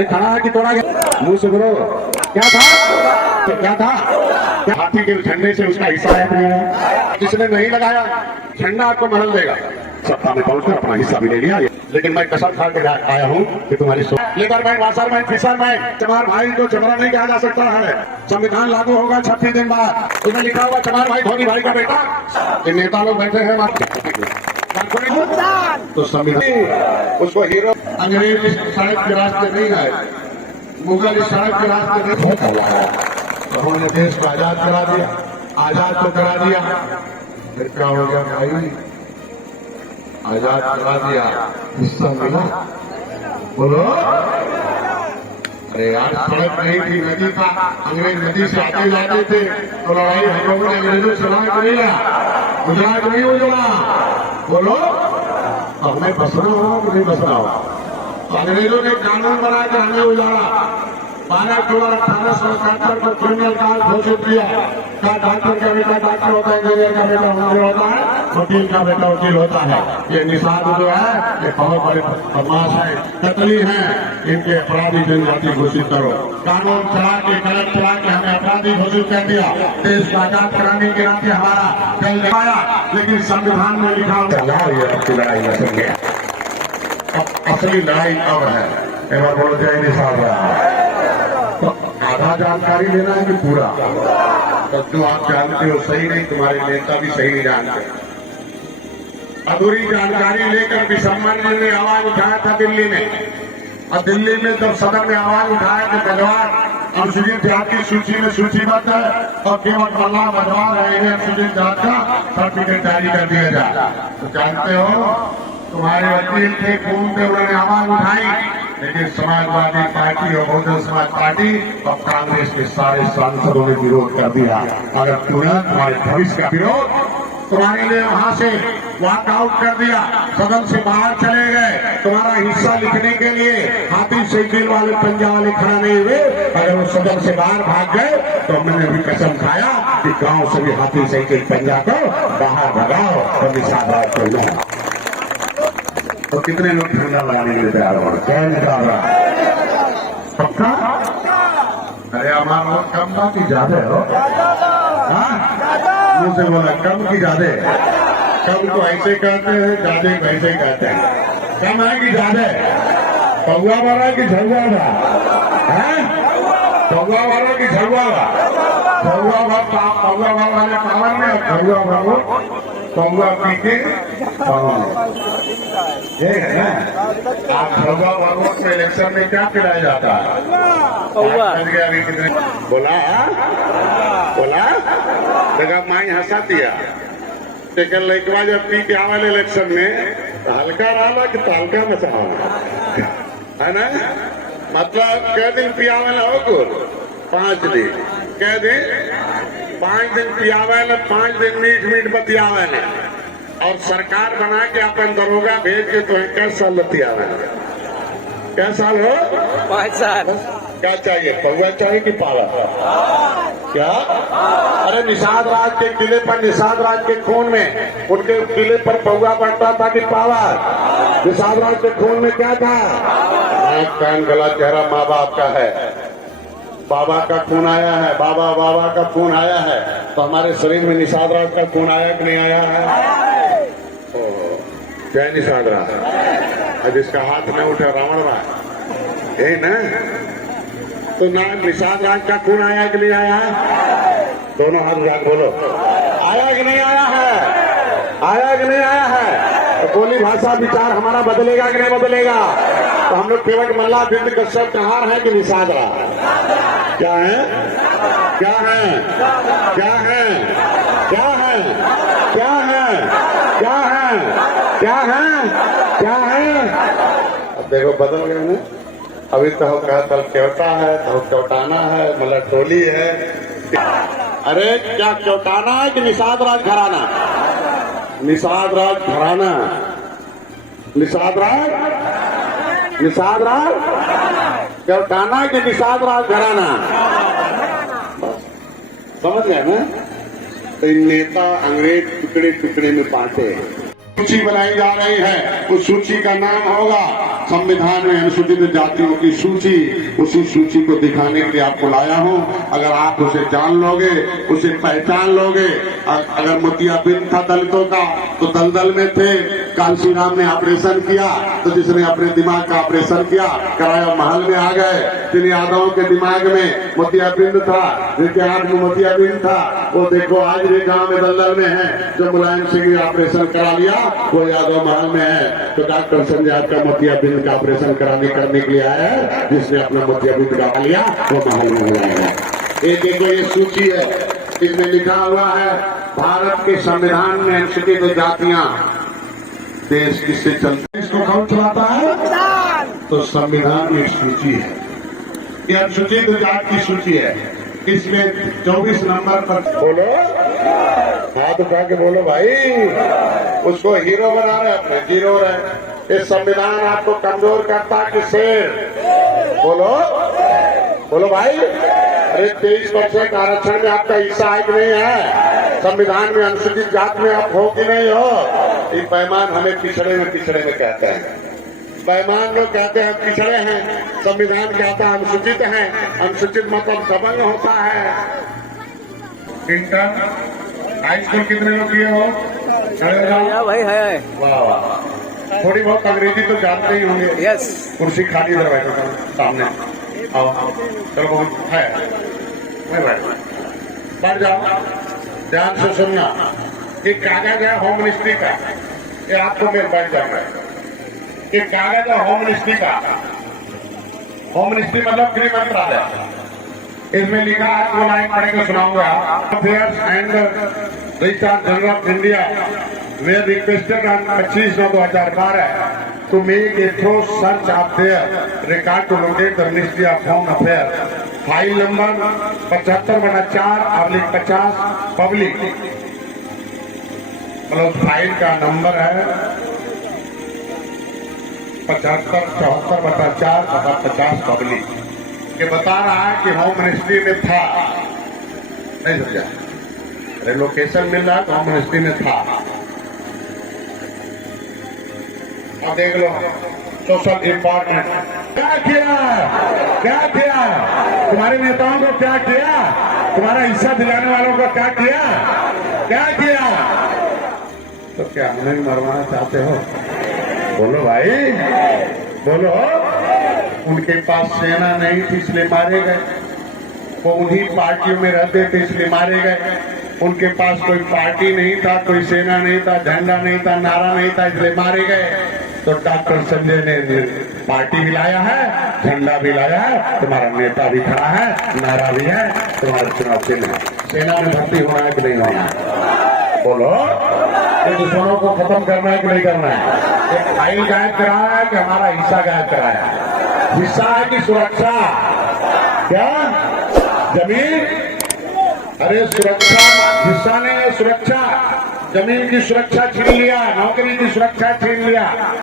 अरे खड़ा है कि तोड़ा गया? मुंह से बोलो, क्या था? तो क्या था? क्या हाथी के झंडे से उसका हिस्सा है? जिसने नहीं लगाया झंडा आपको मरल देगा। सत्ता में पहुंचकर अपना हिस्सा भी ले लिया, लेकिन मैं कसम खा के आया हूँ कि तुम्हारी लेकर मैं वासर में फिसर में चमार भाई को चमरा नहीं कहा जा सकता है। संविधान लागू होगा 36 दिन बाद, उसमें लिखा हुआ चमार भाई धोनी भाई का बेटा। ये नेता लोग बैठे हैं तो संविधान उसको हीरो। अंग्रेज सड़क के रास्ते नहीं आए, मुगल सड़क के रास्ते नहीं। उन्होंने देश को आजाद करा दिया, आजाद तो करा दिया, फिर क्या हो गया भाई? आजाद करा दिया, हिस्सा मिला। बोलो, अरे यार सड़क नहीं थी, नदी का, अंग्रेज नदी से आते जाते थे तो लड़ाई हम लोगों ने अंग्रेजों से लड़ा नहीं लिया, गुजरात नहीं उजड़ा। बोलो, हमें बसना हो कि नहीं बसना हो? अंग्रेजों ने कानून बना के हमें उजाड़ा। 12 अक्टूबर 1871 को क्रिमिनल काल घोषित किया। क्या डॉक्टर का बेटा डॉक्टर होता है, इंजीनियर का बेटा इंजीनियर होता है, वकील का बेटा वकील होता है। ये निषाद जो है ये बहुत बड़े बदमाश है, कतली है, इनके अपराधी जनजाति घोषित करो। कानून चला के गलत चला के हमें अपराधी घोषित कर दिया। देश को आजाद कराने के नाते हमारा जल आया, लेकिन संविधान में लिखा लड़ाई न सक गया। असली लड़ाई अब है। एक बार बोलो जय निषाद। तो आधा जानकारी लेना है कि पूरा? तो जो आप जानते हो सही नहीं, तुम्हारे नेता भी सही नहीं जानते। अधूरी जानकारी लेकर विसम्मान जी ने आवाज उठाया था दिल्ली में, और दिल्ली में जब सदन में आवाज उठाया तो गजवार अनुसूचित जाति की सूची में सूचीबद्ध है और केवल मल्ला गजवार है, इन्हें अनुसूचित जाति का सर्टिफिकेट जारी कर दिया जाए। तो जानते हो तुम्हारे वकील थे, खून पे उन्होंने आवाज उठाई, लेकिन समाजवादी पार्टी और बहुजन समाज पार्टी और कांग्रेस के सारे सांसदों ने विरोध कर दिया। अगर तुरंत तुम्हारे भविष्य का विरोध तुम्हारे लिए वहां से वॉकआउट कर दिया, सदन से बाहर चले गए, तुम्हारा हिस्सा लिखने के लिए हाथी साइकिल वाले पंजा वाले खड़ा नहीं हुए, अगर वो सदन से बाहर भाग गए तो मैंने भी कसम खाया कि गांव से भी हाथी साइकिल पंजा को बाहर भगाओ और निषाद राज को लो। तो कितने लोग ठंडा लगाने के लिए तैयार हो? क्या निकाल रहा है? पक्का? अरे हमारा लोग कम बात की ज्यादा हो। मुंह से बोला कम की ज्यादा? कम तो ऐसे कहते हैं, ज्यादा को ऐसे कहते हैं। कम है कि ज्यादा? पौवा वाला कि झुआ वाला? पौवा वाला कि झुआ वाला? पौवा वाले पावर में, झुआ वालों पौवा पी के ये है ना। आप झुआ वालों के इलेक्शन में क्या पिलाया जाता है? कितने बोला बोला जगह माई हंसा दिया। लेकिन लड़कवा जब पी के आवाले इलेक्शन में तो हल्का रहा कि तालका मचा है ना। मतलब कै दिन पियावेला हो कुल? 5 दिन। कै दिन? 5 दिन पियावेला, 5 दिन मीठ बतियावेला, और सरकार बना के अपन दरोगा भेज के तो कै साल बतियावेला? क्या साल हो? 5 साल। क्या चाहिए? पौवा चाहिए कि पाला? क्या? अरे निषाद राज के किले पर, निषाद राज के खून में, उनके किले पर पौवा बढ़ता था कि पावा? निषाद राज के खून में क्या था? आंख कान गला चेहरा माँ बाप का है। बाबा का खून आया है, बाबा का खून आया है, तो हमारे शरीर में निषाद राज का खून आया कि नहीं आया है? जय निषाद राज। अब इसका हाथ में उठे रावण राज, यही ना? तो ना निषाद राज का खून आया कि नहीं आया है? दोनों हाथ उठा बोलो, आया कि नहीं आया है? आया कि नहीं आया है? तो बोली भाषा विचार हमारा बदलेगा कि नहीं बदलेगा? तो हम लोग केवल मल्ला बिंद कश्यप कहार है कि निषाद राज? क्या है? क्या है? क्या है? क्या है? क्या है? क्या है? क्या है? क्या है? अब देखो बदल गए ना। अभी तो हम कहा कल क्योटा है, तो क्योटाना है, मतलब टोली है। अरे क्या क्योटाना है कि निषाद राज घराना? निषाद राज घराना। निषाद राज, निषाद राज क्योटाना कि निषाद राज घराना? समझ गए ना? तो इन नेता अंग्रेज टुकड़े टुकड़े में बांटे। सूची बनाई जा रही है, उस सूची का नाम होगा संविधान में अनुसूचित जातियों की सूची। उसी सूची को दिखाने के लिए आपको लाया हूं। अगर आप उसे जान लोगे, उसे पहचान लोगे। अगर मोतियाबिंद था दलितों का तो दलदल में थे, कालसी राम ने ऑपरेशन किया तो जिसने अपने दिमाग का ऑपरेशन किया कराया महल में आ गए। जिन यादवों के दिमाग में मोतियाबिंद था, जिनके हाथ में मोतियाबिंद था, वो देखो आज भी गांव में दलदल में है। जो मुलायम सिंह ने ऑपरेशन करा लिया वो यादव महल में है। तो डॉक्टर संजय आपका मोतियाबिंद का ऑपरेशन करने के लिए आया है। जिसने अपना मोतियाबिंद करा लिया वो महल में हो जाएगा। ये देखो ये सूची है, इसमें लिखा हुआ है भारत के संविधान में अनुसूचित जातियां देश किससे चलते, इसको कौन चलाता है? तो संविधान में सूची है, ये अनुसूचित जाति की सूची है। इसमें 24 नंबर पर बोलो, हाथ उठा के बोलो भाई। उसको हीरो बना रहे, अपने जीरो रहे। ये संविधान आपको कमजोर करता कि शेर? बोलो बोलो भाई। अरे 23% आरक्षण में आपका हिस्सा है कि नहीं है? संविधान में अनुसूचित जाति में आप हो कि नहीं हो? ये बेईमान हमें पिछड़े में कहते हैं। बेईमान लोग कहते हैं पिछड़े हैं, संविधान कहता है अनुसूचित है। अनुसूचित मतलब दबंग होता है। इंटर हाई स्कूल कितने लोग किए हो? भाई है। वाह वाह, थोड़ी बहुत अंग्रेजी तो जानते ही होंगे। यस। कुर्सी खाली इधर बैठो सामने आओ, चलो बहुत है बैठ जाओ। ध्यान से सुनना, ये कागज है होम मिनिस्ट्री का, ये आपको मेरे बैठ जाना है। ये कागज है होम मिनिस्ट्री का। होम मिनिस्ट्री मतलब गृह मंत्रालय। इसमें लिखा है, वो लाइन पढ़ के सुनाऊंगा। Affairs and registrar general of India were requested on 25/9/2012 to make a thorough search of their record to locate the ministry of home affair. File number 75/4/50 public, मतलब फाइल का नंबर है 75/74/4/50 पब्लिक। ये बता रहा है कि होम मिनिस्ट्री में था, नहीं समझा? अरे लोकेशन मिल रहा है तो होम मिनिस्ट्री में था। अब देख लो सोशल डिपार्टमेंट क्या किया, तुम्हारे नेताओं को क्या किया, तुम्हारा हिस्सा दिलाने वालों को क्या किया। तो क्या हमें भी मरवाना चाहते हो? बोलो भाई बोलो। उनके पास सेना नहीं थी इसलिए मारे गए, वो उन्हीं पार्टियों में रहते थे इसलिए मारे गए। उनके पास कोई पार्टी नहीं था, कोई सेना नहीं था, झंडा नहीं था, नारा नहीं था, इसलिए मारे गए। तो डॉक्टर संजय ने पार्टी भी लाया है, झंडा भी लाया है, तुम्हारा नेता भी खड़ा है, नारा भी है, तुम्हारा चुनाव चिन्ह है। सेना में भर्ती होना है कि नहीं होना है? बोलो। तो दुश्मनों को खत्म करना है कि नहीं करना है? एक फाइल गायब कराया है कि हमारा हिस्सा गायब कराया है? हिस्सा है कि सुरक्षा? क्या जमीन? अरे सुरक्षा हिस्सा नहीं है, सुरक्षा। जमीन की सुरक्षा छीन लिया, नौकरी की सुरक्षा छीन लिया।